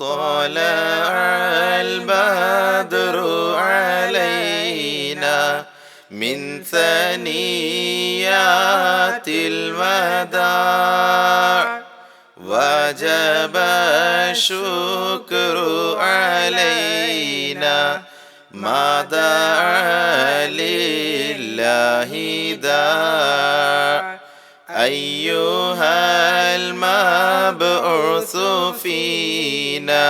طلع البدر علينا من ثنيات الوداع وجب الشكر علينا ما دعا لله داع أيها المبعوث فينا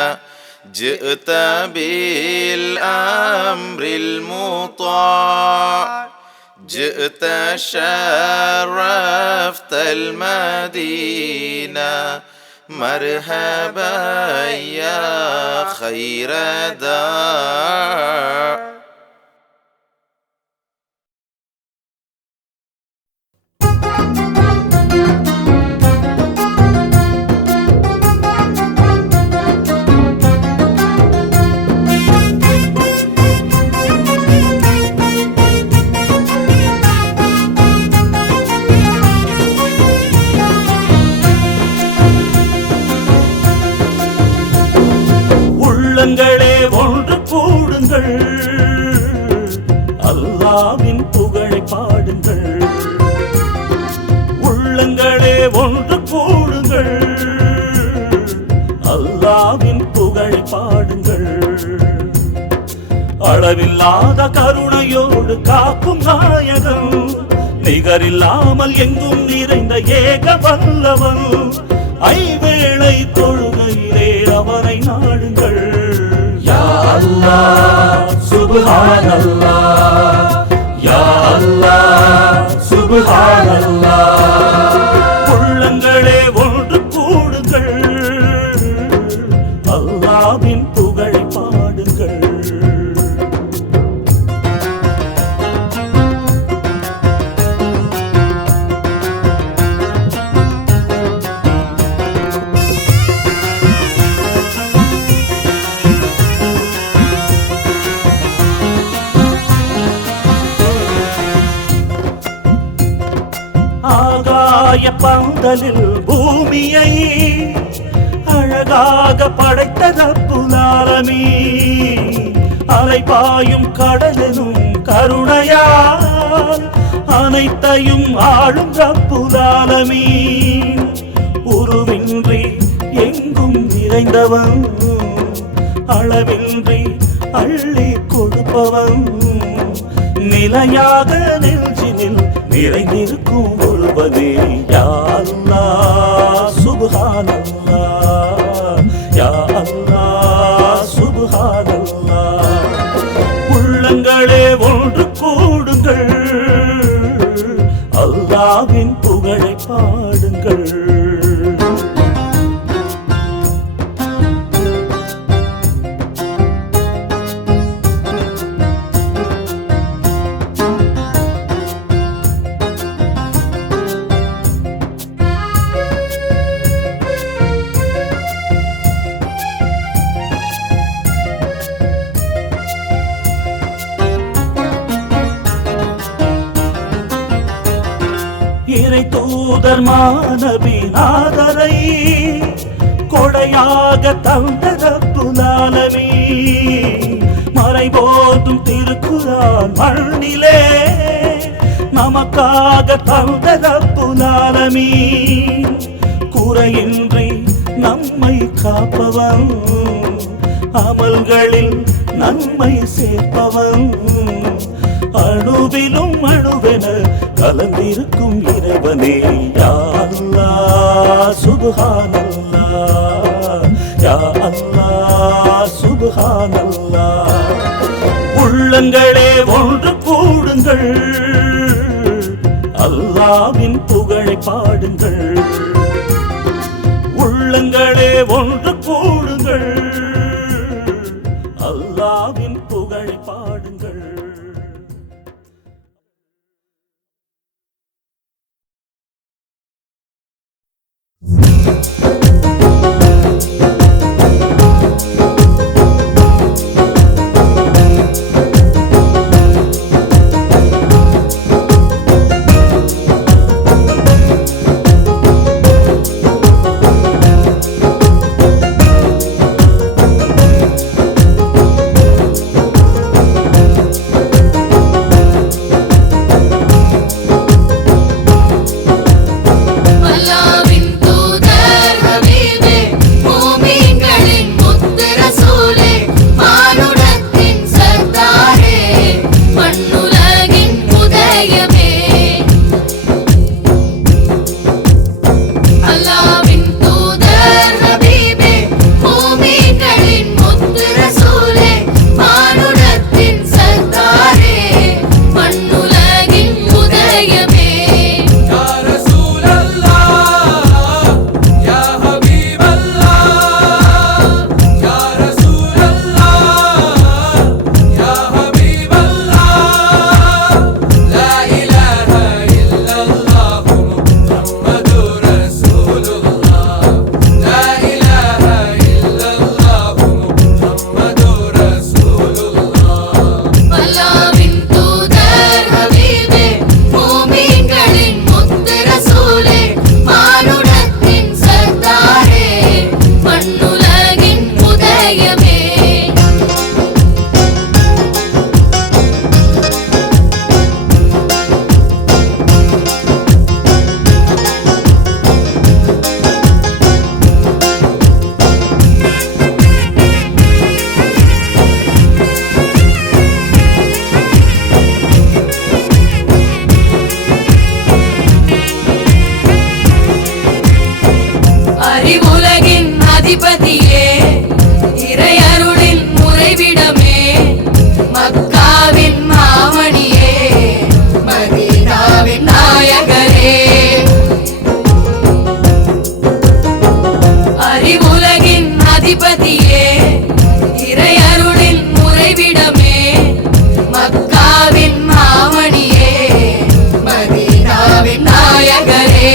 جئت بالأمر المطاع جئت شرفت المدينة مرحبا يا خير داع. உள்ளங்களே ஒன்று கூடுங்கள், அல்லாஹ்வின் புகழை பாடுங்கள். உள்ளங்களே ஒன்று கூடுங்கள், அல்லாஹ்வின் புகழை பாடுங்கள். அளவில்லாத கருணையோடு காக்கும் நாயகன், நிகரில்லாமல் எங்கும் நிறைந்த ஏக வல்லவன். ஐவேளை தொழுகையிலே அவனை நாடுங்கள். யா அல்லாஹ் சுப்ஹானல்லாஹ், யா அல்லாஹ் சுப்ஹானல்லாஹ். உள்ளங்களே ஒன்று கூடுங்கள், அல்லாஹ்வின் புகழை பாடுங்கள். ஆகாய பந்தலில் பூமியை அழகாக படைத்த ரப்புல் ஆலமீன், அலைபாயும் கடலும் கருணையால் அனைத்தையும் ஆளும் ரப்புல் ஆலமீன். உருவின்றி எங்கும் நிறைந்தவன், அளவின்றி அள்ளி கொடுப்பவன். நிலையாக நெஞ்சினில் நிறைந்திருக்கும் ஒருவனே யா அல்லாஹ் சுப்ஹானல்லாஹ், யா அல்லாஹ் சுப்ஹானல்லாஹ். உள்ளங்களே ஒன்று கூடுங்கள், அல்லாஹ்வின் புகழை பாடுங்கள். இறை தூதர் மாநபி நாதரை கொடையாக தந்த ரப்புல் ஆலமீன். மறைபோதும் திருக்குர்ஆன் மண்ணிலே நமக்காக தந்த ரப்புல் ஆலமீன். குறையின்றி நம்மை காப்பவன், அமல்களில் நன்மை சேர்ப்பவன். அணுவிலும் அணுவென கலந்திருக்கும் இறைவனே யா அல்லாஹ் சுப்ஹானல்லாஹ், யா அல்லாஹ் சுப்ஹானல்லாஹ். உள்ளங்களே ஒன்று கூடுங்கள், அல்லாஹ்வின் புகழை பாடுங்கள். உள்ளங்களே ஒன்று கூடுங்கள், அல்லாஹ்வின் புகழை பாடுங்கள். அதிபதியே இறையருளின் முறைவிடமே மக்காவின் மாமணியே மதீனாவின் நாயகரே அறிவுலகின் அதிபதியே இறையருளின் முறைவிடமே மக்காவின் மாமணியே மதீனாவின் நாயகரே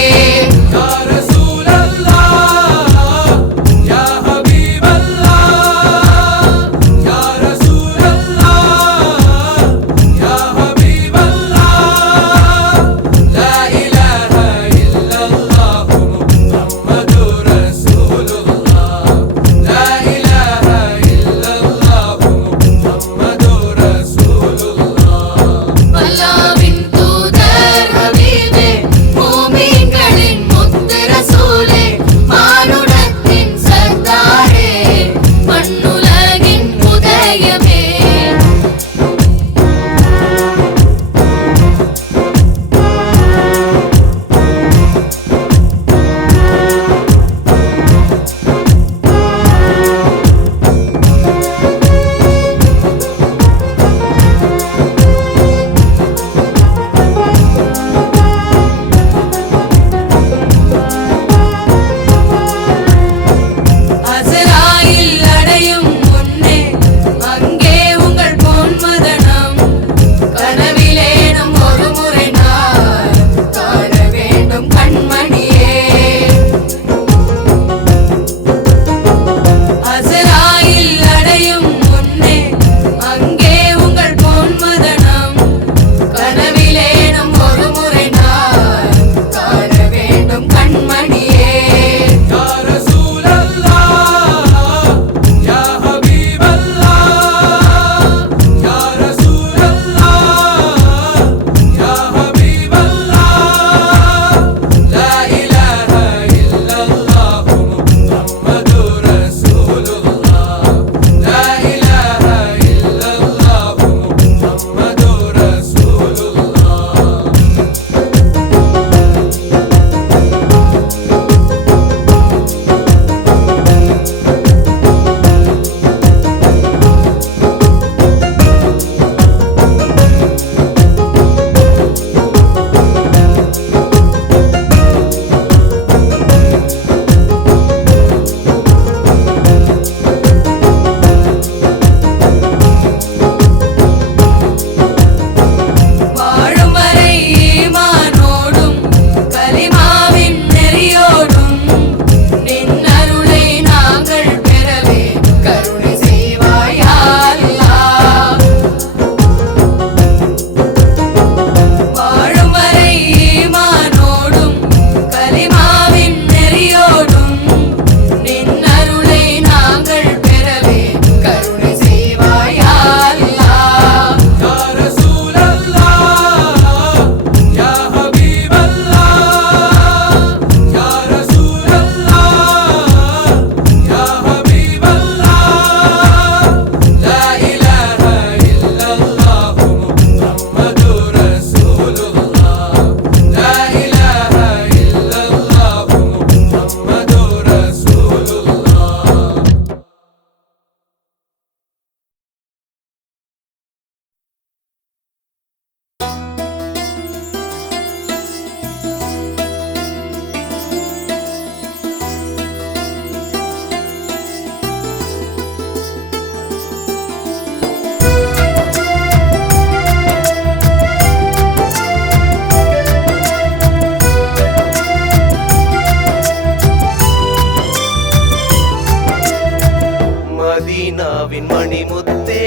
மதீனாவின் மணிமுத்தே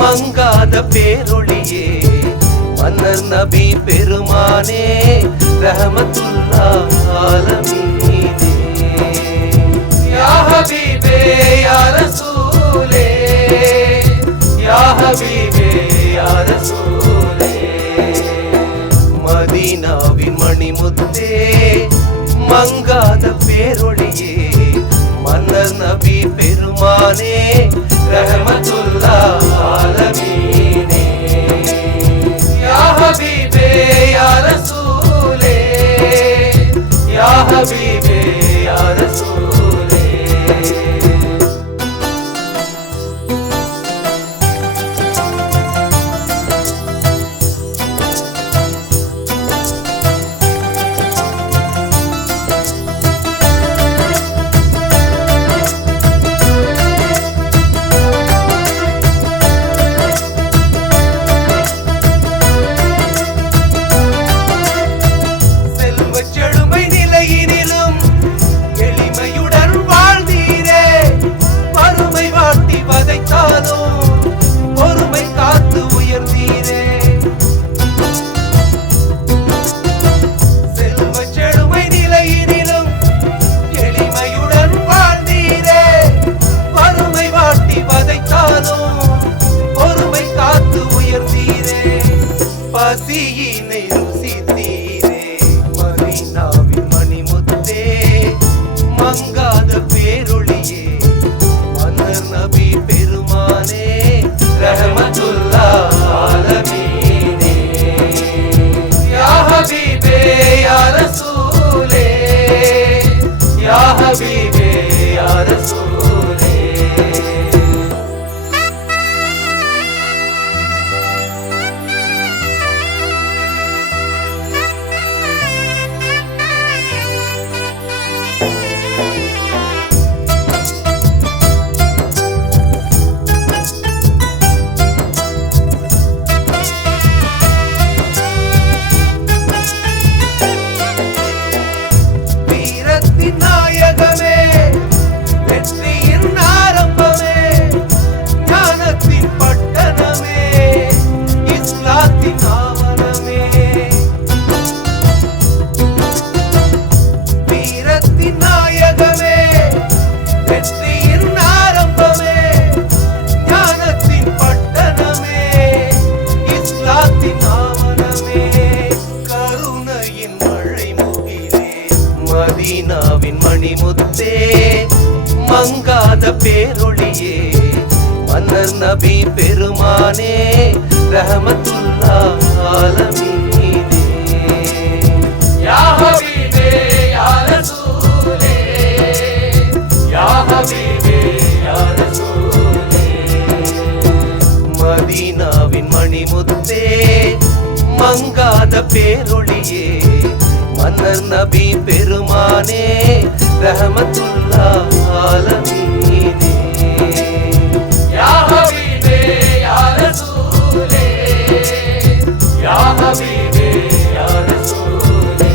மங்காத பேரொளியே மன்னர் நபி பெருமானே ரஹமத்துல்லாஹ் ஆலமீனே யா ஹபீபே யா ரசூலே யா ஹபீபே யா ரசூலே மதீனாவின் மணிமுத்தே மங்காத பேரொளியே மன்னர் நபி பெருமானே ரஹமத்துல்லாஹ் ஆலமீனே யா ஹபீபே யா ரசூலே யா ஹபீபே யா ரசூலே மதீனாவின் மணிமுத்தே மங்காத பேரொளியே மன்னர் நபி பெருமானே ரஹமத்துல்லாஹ் ஆலமீனே யா ஹபீபே யா ரசூலே யா ஹபீபே யா ரசூலே மதீனாவின் மணிமுத்தே மங்காத பேரொளியே மன்னர் நபி பெருமானே ரஹமத்துல்லாஹ் ஆலமீனே யா ஹபீபே யா ரசூலே யா ஹபீபே யா ரசூலே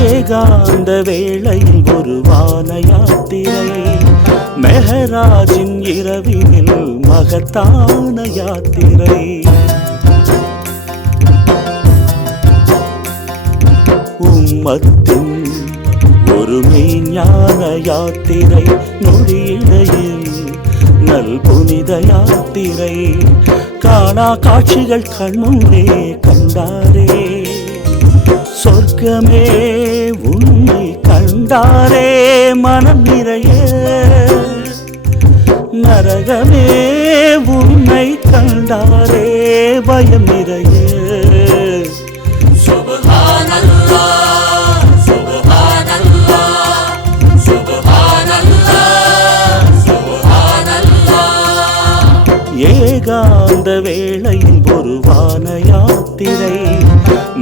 ஏகாந்த வேளையில் ஒரு வான யாத்திரை மெஹராஜின் இரவினில் மகத்தான யாத்திரை உம்மத்தின் ஒரு மெய்ஞான யாத்திரை நொடியிடையில் நல் புனித யாத்திரை காணா காட்சிகள் கண்முன்னே கண்டாரே சொர்க்கமே உன்னை கண்டாரே மனம் நிறைய நரகமே உன்னை கண்டாரே பயம் நிறைய சுப்ஹானல்லாஹ் சுப்ஹானல்லாஹ் சுப்ஹானல்லாஹ் சுப்ஹானல்லாஹ் ஏகாந்த வேளையில் ஒரு வான யாத்திரை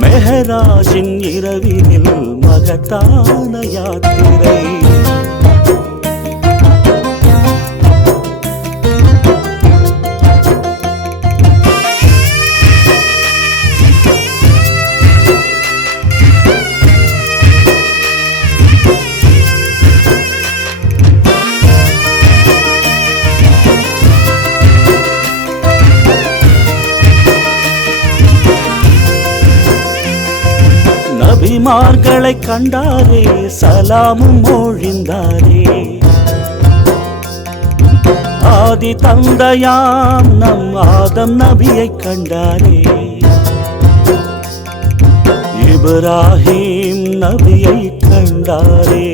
மெஹராஜின் இரவினில் மகத்தான யாத்திரை நபிமார்களை கண்டாரே சலாமும் மொழிந்தாரே ஆதி தந்தையாம் நம் ஆதம் நபியை கண்டாரே இப்ராஹிம் நபியை கண்டாரே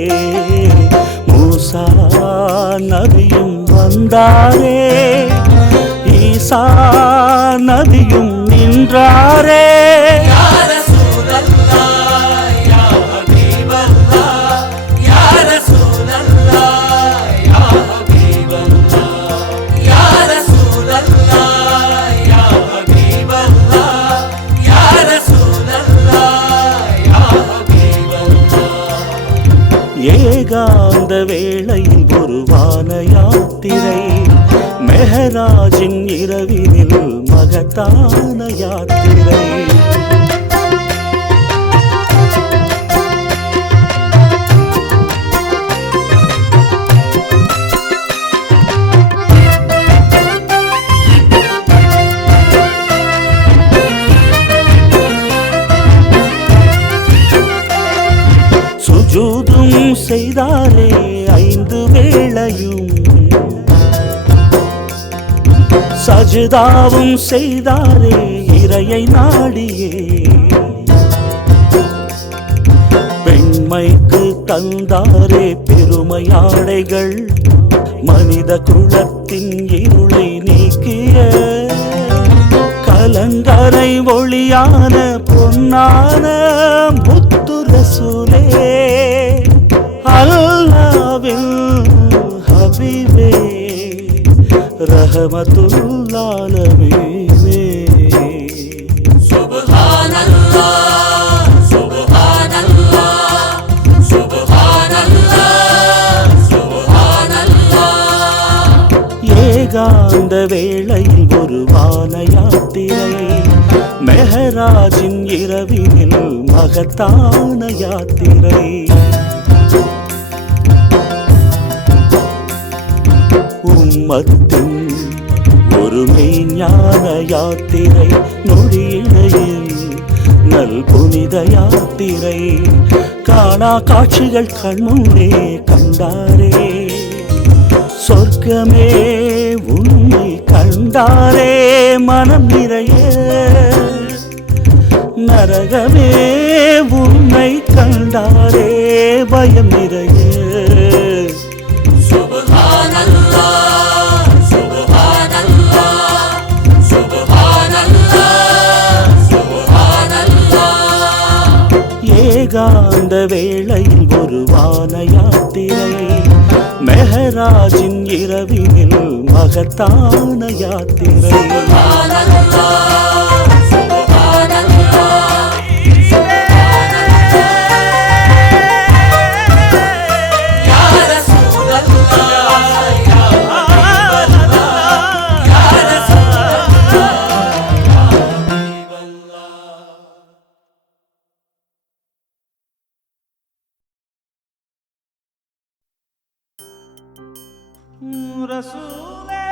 மூசா நபியும் வந்தாரே ஈசா நபியும் நின்றாரே ஏகாந்த வேளையில் ஒரு வான யாத்திரை மெஹராஜின் இரவினில் மகத்தான யாத்திரை சுஜூதும் செய்தாரே 5 வேளையும் சஜ்தாவும் செய்தாரே இறையை நாடியே பெண்மைக்கு தந்தாரே பெருமையாடைகள் மனித குலத்தின் இருளை நீக்கிய கலங்கரை ஒளியான பொன்னான முத்து ரசூலே அல்லாஹ்வின் ஹபீபே ரஹமத்துல் ஆலமீனே சுப்ஹானல்லாஹ் சுப்ஹானல்லாஹ் சுப்ஹானல்லாஹ் சுப்ஹானல்லாஹ் ஏகாந்த வேளையில் ஒரு வான யாத்திரை மெஹராஜின் இரவினில் மகத்தான யாத்திரை உம்மத்தின் ஒரு மெய்ஞான யாத்திரை நொடியிடையில் நல் புனித யாத்திரை காணா காட்சிகள் கண்முன்னே கண்டாரே சொர்க்கமே உன்னை கண்டாரே மனம் நிறைய நரகமே உன்னை கண்டாரே பயம் நிறைய ஏகாந்த வேளையில் ஒரு வான யாத்திரை மெஹராஜின் இரவினில் மகத்தான யாத்திரை ரசூலே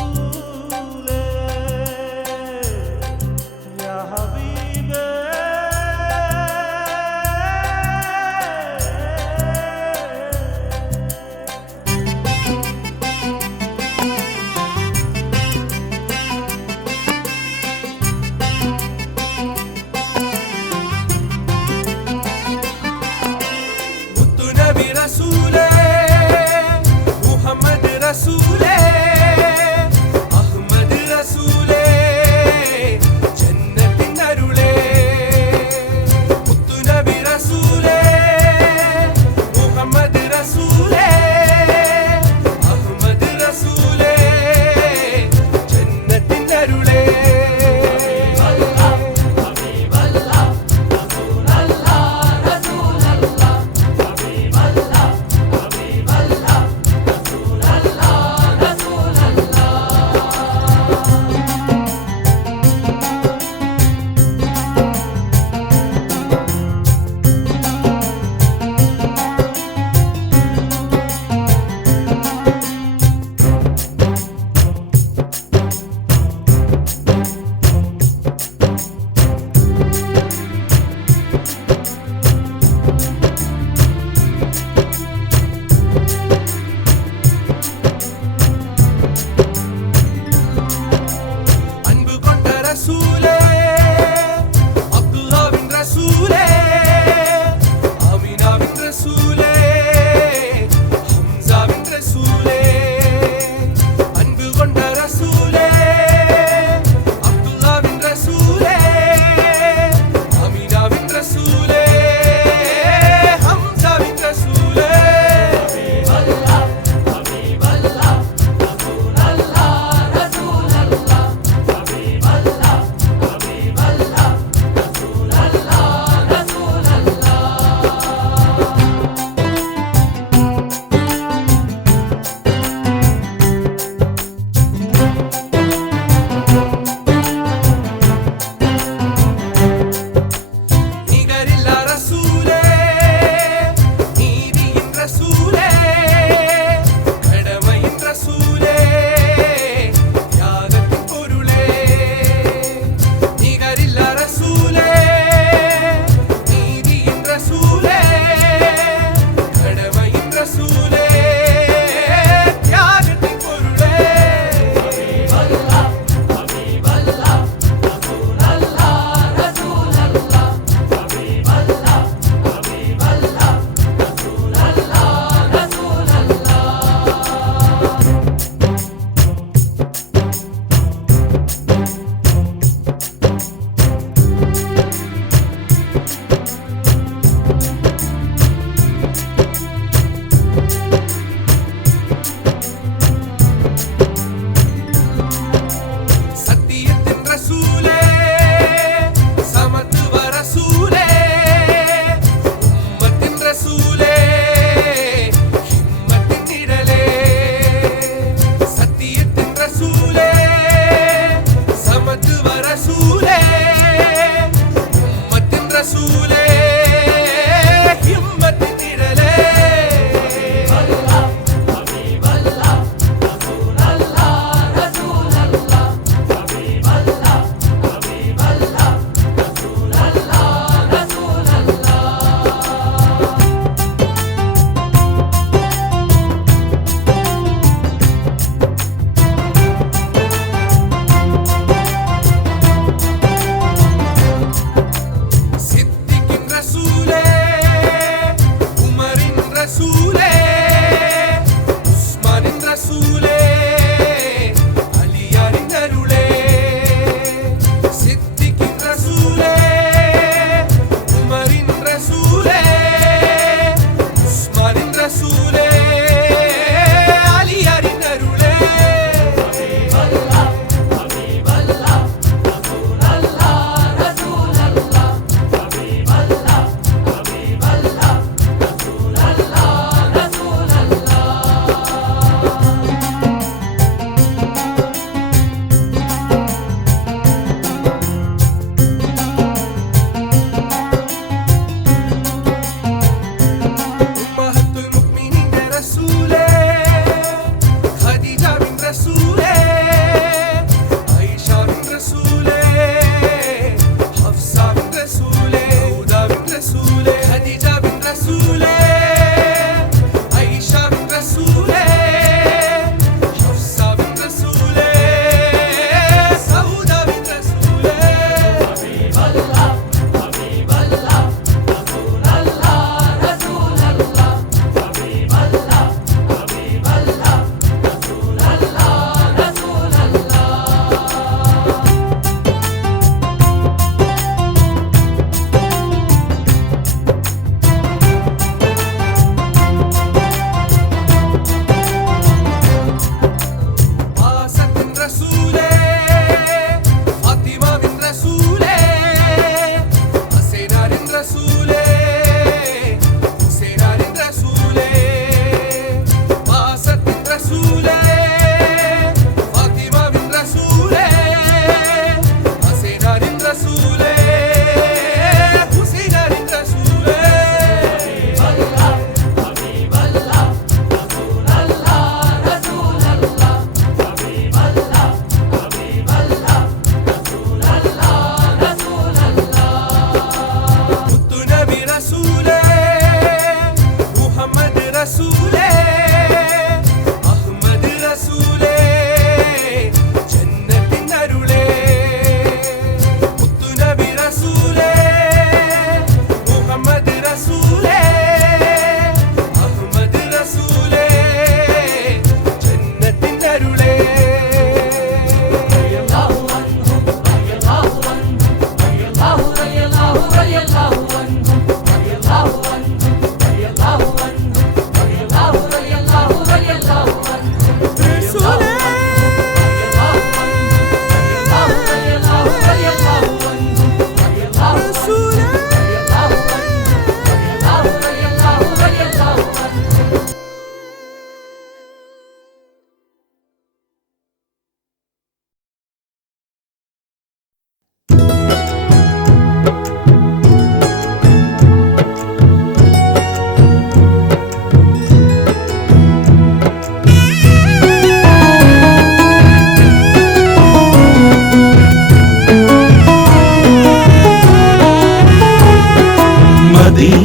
ரசூலே யா ஹபீபே ரசூலே முஹம்மது ரசூலே அஹ்மது ரசூலே ஜன்னத்தின் அருளே முத்து நபி ரசூலே முஹம்மது ரசூலே அஹ்மது ரசூலே ஜன்னத்தின் அருளே ஹபீபல்லாஹ் ஹபீபல்லாஹ் ரசூலல்லாஹ் ஹபீபல்லாஹ்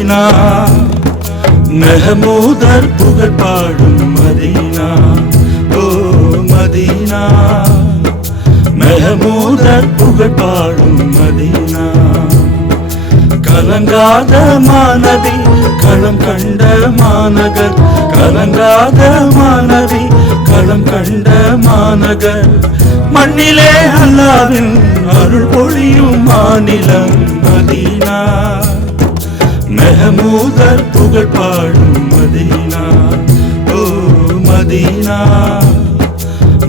மதீனா மெஹமூதர் புகழ் பாடும் மதீனா ஓ மதீனா மெஹமூதர் புகழ் பாடும் மதீனா கலங்காத மாநதி களம் கண்ட மாநகர் கலங்காத மாநதி களம் கண்ட மாநகர் மண்ணிலே அல்லாவின் அருள் பொழியும் மாநிலம் மதீனா மெஹமூதர் புகழ் பாடும் மதீனா ஓ மதீனா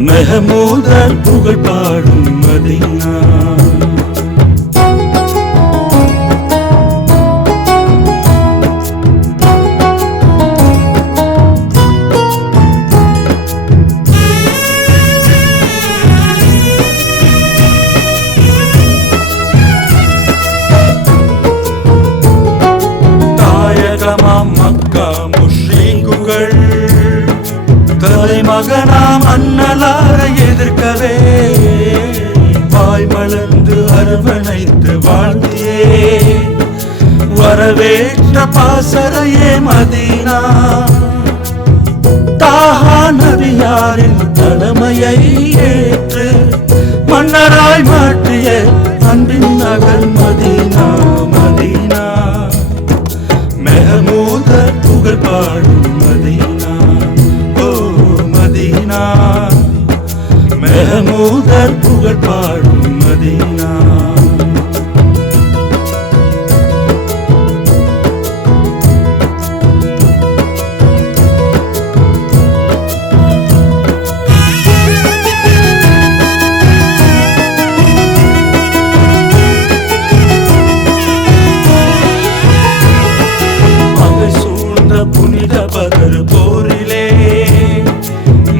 மெஹமூதர் புகழ் பாடும் மதீனா மக்கா முஷ்ரிக்குகள் தலைமகனாம் அண்ணலார எதிர்க்கவே வாய் மலர்ந்து அரவணைத்து வாழ்த்தியே வரவேற்ற பாசறையே மதீனா தாஹா நபியாரின் தலைமையை ஏற்று மன்னராய் மாற்றிய அன்பின் நகர் மதீனா மதீனா மெஹமூதர் புகழ் பாடும் மதீனா ஓ மதீனா மெஹமூதர் புகழ் பாடும் மதீனா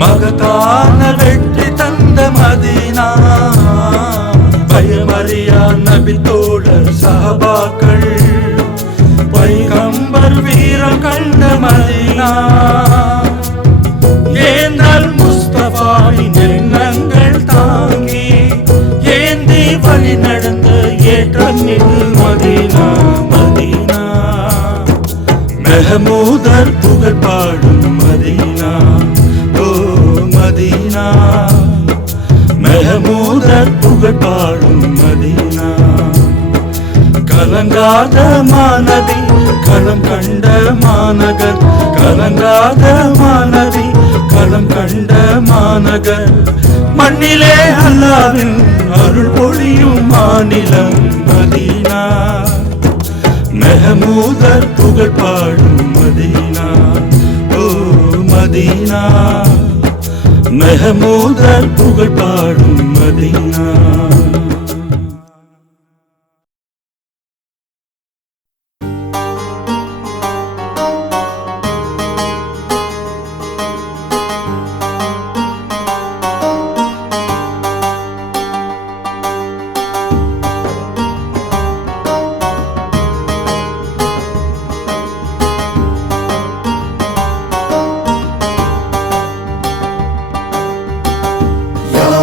மகத்தான வெற்றி தந்த மதீனா பயமறியா நபி தோழர் சஹாபாக்கள் பைகம்பர் வீரம் கண்ட மதீனா ஏந்தல் முஸ்தபாவின் எண்ணங்கள் தாங்கி ஏந்தி வழி நடந்த ஏற்றம் இது மதீனா மதீனா மெஹமூதர் புகழ் பாடும் மதீனா மதீனா மெஹமூதர் புகழ் பாடும் மதீனா கலங்காத மாநதி களம் கண்ட மாநகர் கலங்காத மாநதி களம் கண்ட மாநகர் மண்ணிலே அல்லாவின் அருள் பொழியும் மாநிலம் மதீனா மெஹமூதர் புகழ் பாடும் மதீனா ஓ மதீனா மெஹமூதர் புகழ் பாடும் Medina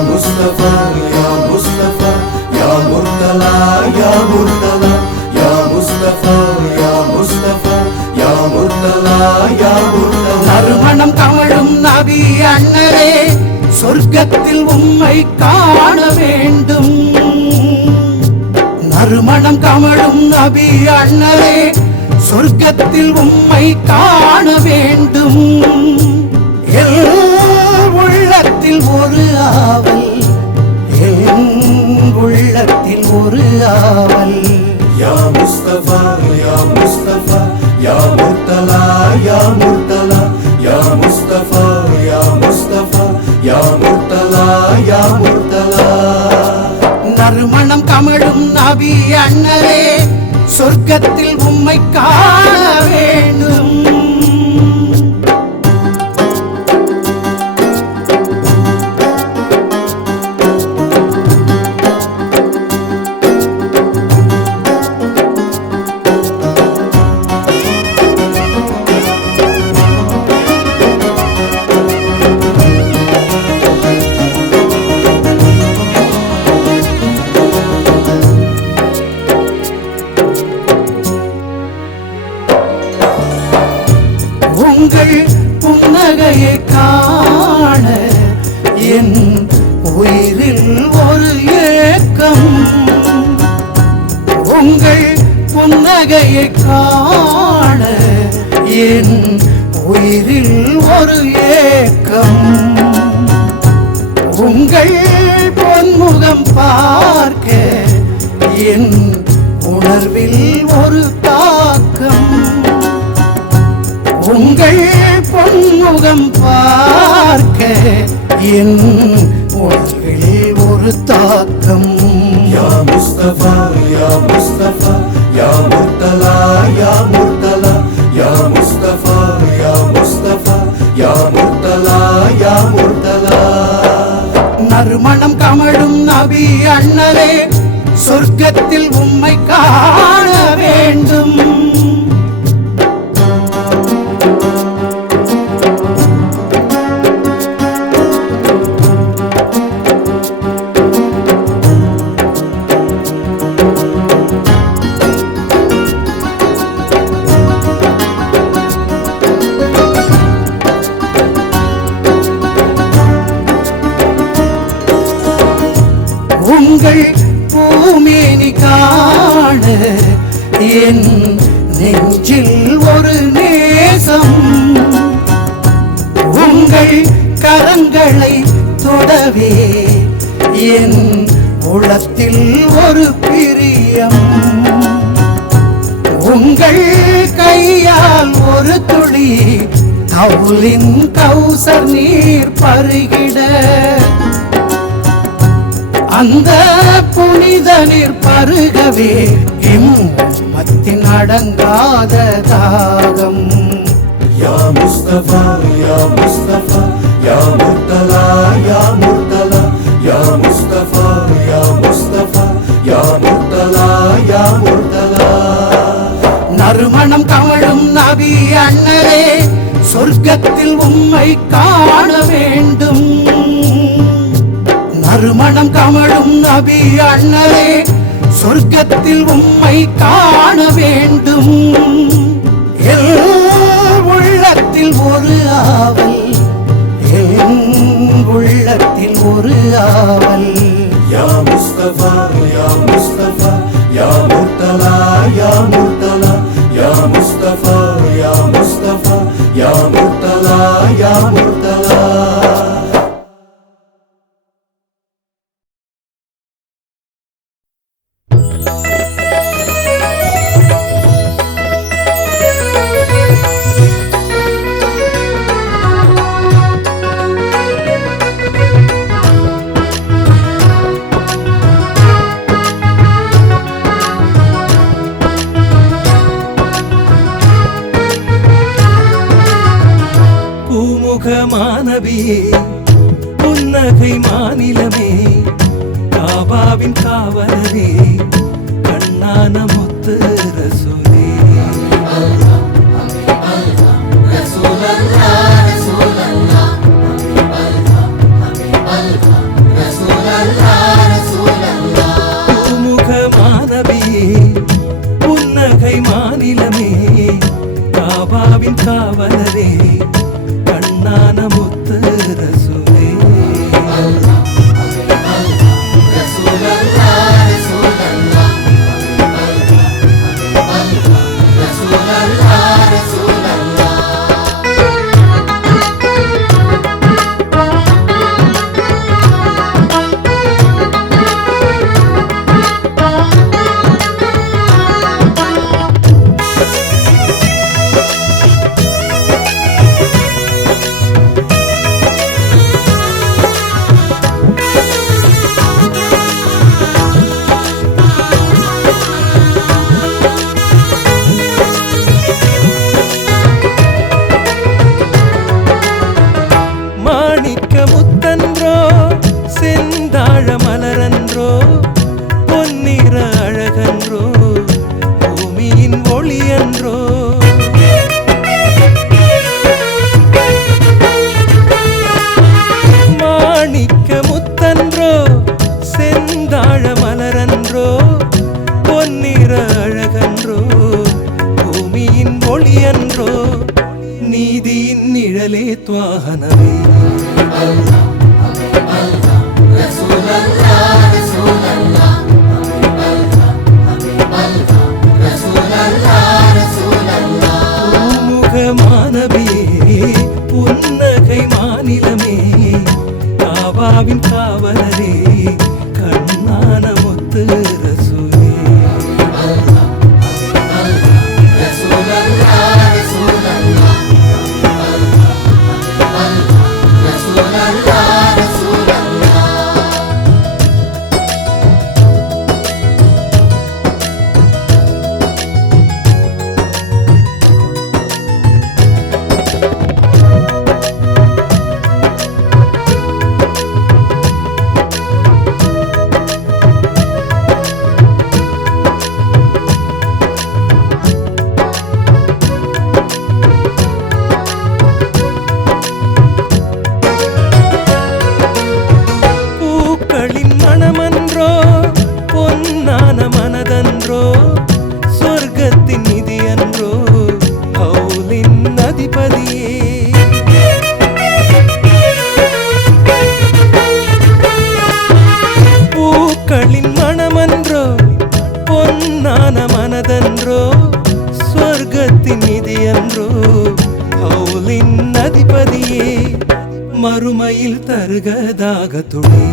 Mustafa, ya Mustafa, ya Murtala, ya Murtala, ya Mustafa, ya Mustafa, ya Murtala, ya Murtala. நறுமணம் கமழும் நபி அண்ணரே சொர்க்கத்தில் உம்மை காண வேண்டும். நறுமணம் கமழும் நபி அண்ணரே சொர்க்கத்தில் உம்மை காண வேண்டும். உள்ளத்தில் ஒரு ஆவல் உள்ளத்தில் ஒரு ஆவல் Ya Mustafa, ya Mustafa, ya Murtala, ya Murtala, ya Mustafa, ya Mustafa, ya Murtala, ya Murtala. நறுமணம் கமழும் நபி அண்ணரே சொர்க்கத்தில் உம்மை காண வேண்டும். உங்கள் புன்னகையை காண என் உயிரில் ஒரு ஏக்கம். உங்கள் புன்னகையை காண என் உயிரில் ஒரு ஏக்கம். உங்கள் பொன்முகம் பார்க்க என் உணர்வில் ஒரு தாக்கம். உங்கள் பொன்முகம் பார்க்க என் உணர்வில் ஒரு தாக்கம். யா முஸ்தபா யா முஸ்தபா யா முர்தலா யா முர்தலா யா முஸ்தபா யா முஸ்தபா யா முர்தலா யா முர்தலா. நறுமணம் கமழும் நபி அண்ணலே, சொர்க்கத்தில் உம்மை காண வேண்டும். உங்கள் பூமேனி காண என் நெஞ்சில் ஒரு நேசம். உங்கள் கரங்களை தொடவே என் உள்ளத்தில் ஒரு பிரியம். உங்கள் கையால் ஒரு துளி கவுலின் கௌசர் நீர் பருகிட, அந்த புனித நீர் பருகவே இம்மத்தின் அடங்காத தாகம். யா முஸ்தபா யா முஸ்தபா யா முர்தலா யா முர்தலா யா முஸ்தபா யா முஸ்தபா யா முர்தலா யா முர்தலா. நறுமணம் கமழும் நபி அண்ணலே, சொர்க்கத்தில் உம்மை காண வேண்டும். நறுமணம் கமழும் நபி அண்ணலே, சொர்க்கத்தில் உம்மை காண வேண்டும். என் உள்ளத்தில் ஒரு ஆவல், என் உள்ளத்தில் ஒரு ஆவல். யா முஸ்தபா யா முஸ்தபா யா முர்தலா யா முர்தலா யா முஸ்தபா யா முஸ்தபா யா முர்தலா யா முர்தலா. நபியே, புன்னகை மாநிலமே, காபாவின் காவலரே, கண்ணான முத்து ரசூலே. பூமுகமானபியே, புன்னகை மாநிலமே, காபாவின் காவலரே, கண்ணான முத்து ரசூலே. நீதியின் நிழலே துவாகனவே முகமானபியே புன்னகை மாநிலமே காபாவின் காவலரே கண்ணான முத்து ரசூலே பூக்களின் மனமன்றோ பொன்னான மனதன்றோ சொர்க்கத்தின் நிதி அன்றோ ஹவுலின் அதிபதியே பூக்களின் மனமன்றோ பொன்னான மனதன்றோ சொர்க்கத்தின் நிதி அன்றோ ஹவுலின் அதிபதியே மறுமையில் தருகதாக துணை